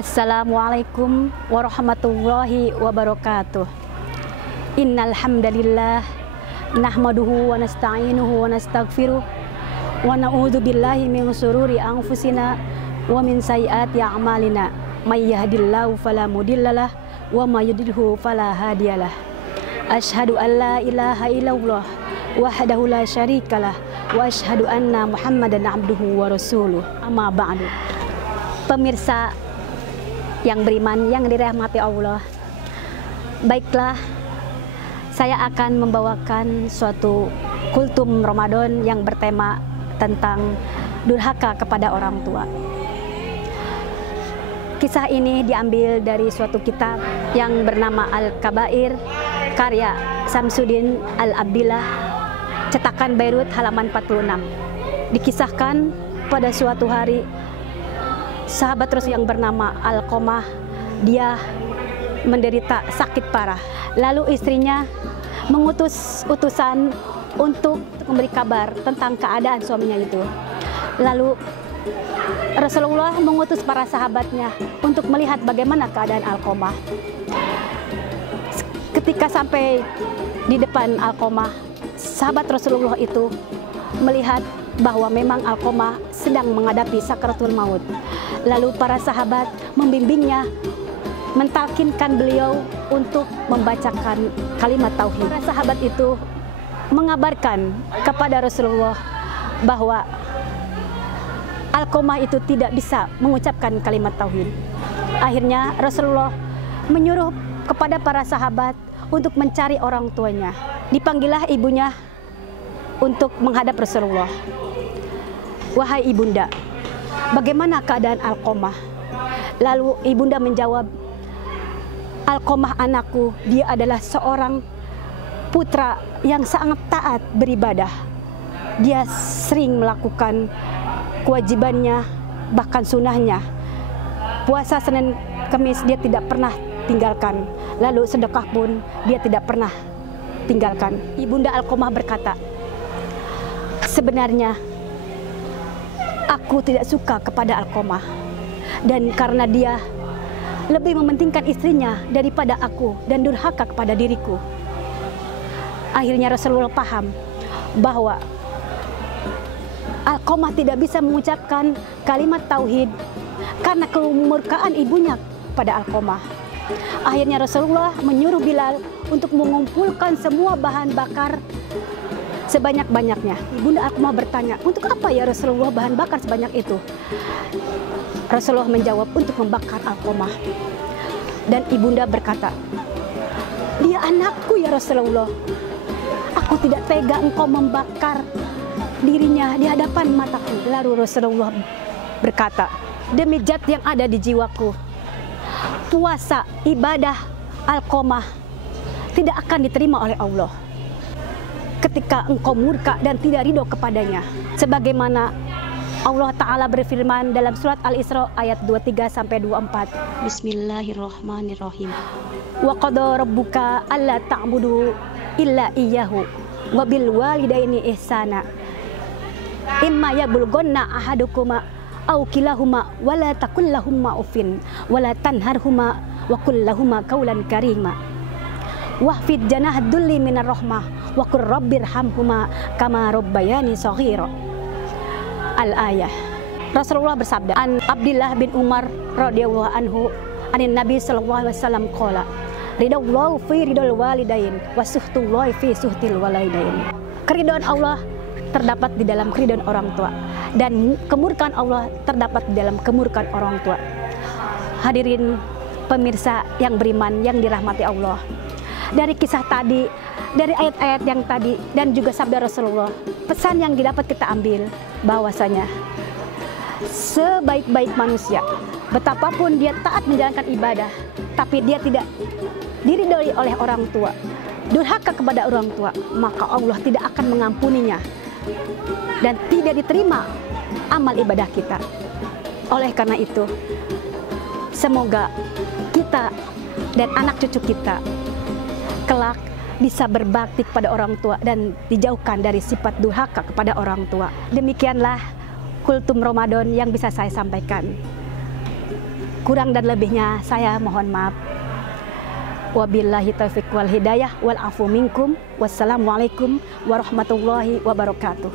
Assalamualaikum warahmatullahi wabarakatuh. Innal hamdalillah nahmaduhu wa nasta'inuhu wa nastaghfiruh wa na'udzu billahi min shururi anfusina wa min sayyiati a'malina. May yahdihillahu fala mudhillalah wa may yudhlilhu fala hadiyalah. Asyhadu an la ilaha illallah wahdahu la syarikalah wa asyhadu anna Muhammadan abduhu wa rasuluh. Amma ba'du. Pemirsa yang beriman, yang dirahmati Allah, baiklah, saya akan membawakan suatu kultum Ramadan yang bertema tentang durhaka kepada orang tua. Kisah ini diambil dari suatu kitab yang bernama Al-Kabair, karya Samsuddin Al-Abdillah, cetakan Beirut, halaman 46. Dikisahkan pada suatu hari, sahabat Rasul yang bernama Alqamah, dia menderita sakit parah. Lalu istrinya mengutus utusan untuk memberi kabar tentang keadaan suaminya itu. Lalu Rasulullah mengutus para sahabatnya untuk melihat bagaimana keadaan Alqamah. Ketika sampai di depan Alqamah, sahabat Rasulullah itu melihat bahwa memang Alqamah sedang menghadapi sakaratul maut. Lalu para sahabat membimbingnya, mentalkinkan beliau untuk membacakan kalimat tauhid. Para sahabat itu mengabarkan kepada Rasulullah bahwa Alqamah itu tidak bisa mengucapkan kalimat tauhid. Akhirnya Rasulullah menyuruh kepada para sahabat untuk mencari orang tuanya. Dipanggillah ibunya untuk menghadap Rasulullah. Wahai ibunda, bagaimana keadaan Alqamah? Lalu ibunda menjawab, Alqamah anakku, dia adalah seorang putra yang sangat taat beribadah. Dia sering melakukan kewajibannya, bahkan sunnahnya. Puasa Senin Kamis dia tidak pernah tinggalkan. Lalu sedekah pun dia tidak pernah tinggalkan. Ibunda Alqamah berkata, sebenarnya aku tidak suka kepada Alqamah, dan karena dia lebih mementingkan istrinya daripada aku dan durhaka kepada diriku. Akhirnya Rasulullah paham bahwa Alqamah tidak bisa mengucapkan kalimat tauhid karena kemurkaan ibunya pada Alqamah. Akhirnya Rasulullah menyuruh Bilal untuk mengumpulkan semua bahan bakar sebanyak-banyaknya. Ibunda Alqamah bertanya, untuk apa ya Rasulullah bahan bakar sebanyak itu? Rasulullah menjawab, untuk membakar Alqamah. Dan ibunda berkata, dia anakku ya Rasulullah. Aku tidak tega engkau membakar dirinya di hadapan mataku. Lalu Rasulullah berkata, demi zat yang ada di jiwaku, puasa ibadah Alqamah tidak akan diterima oleh Allah ketika engkau murka dan tidak ridho kepadanya. Sebagaimana Allah Ta'ala berfirman dalam surat Al-Isra ayat 23-24. Bismillahirrahmanirrahim. Wa qada rabbuka alla ta'budu illa iyyahu wa bil walidaini ihsana. Imma yablughanna ahadukuma aw kilahuma wala taqul lahumma uffin wala tanharhuma wa qul lahumma qawlan karima. Wahfid janah dulli minar rahmah wa qur rabbirhamhuma kama rabbayani shaghira. Al-ayah. Rasulullah bersabda, an Abdillah bin Umar radhiyallahu anhu, anin Nabi sallallahu alaihi wasallam qala, ridallahu fi ridal walidain wa suhtullahi fi suhtil walidain. Keridhaan Allah terdapat di dalam keridhaan orang tua, dan kemurkaan Allah terdapat di dalam kemurkaan orang tua. Hadirin pemirsa yang beriman, yang dirahmati Allah, dari kisah tadi, dari ayat-ayat yang tadi, dan juga sabda Rasulullah, pesan yang didapat kita ambil bahwasanya sebaik-baik manusia, betapapun dia taat menjalankan ibadah, tapi dia tidak diridhoi oleh orang tua, durhaka kepada orang tua, maka Allah tidak akan mengampuninya dan tidak diterima amal ibadah kita. Oleh karena itu, semoga kita dan anak cucu kita kelak bisa berbakti kepada orang tua dan dijauhkan dari sifat durhaka kepada orang tua. Demikianlah kultum Ramadan yang bisa saya sampaikan. Kurang dan lebihnya saya mohon maaf. Wabillahi taufiq wal hidayah wal afu minkum. Wassalamualaikum warahmatullahi wabarakatuh.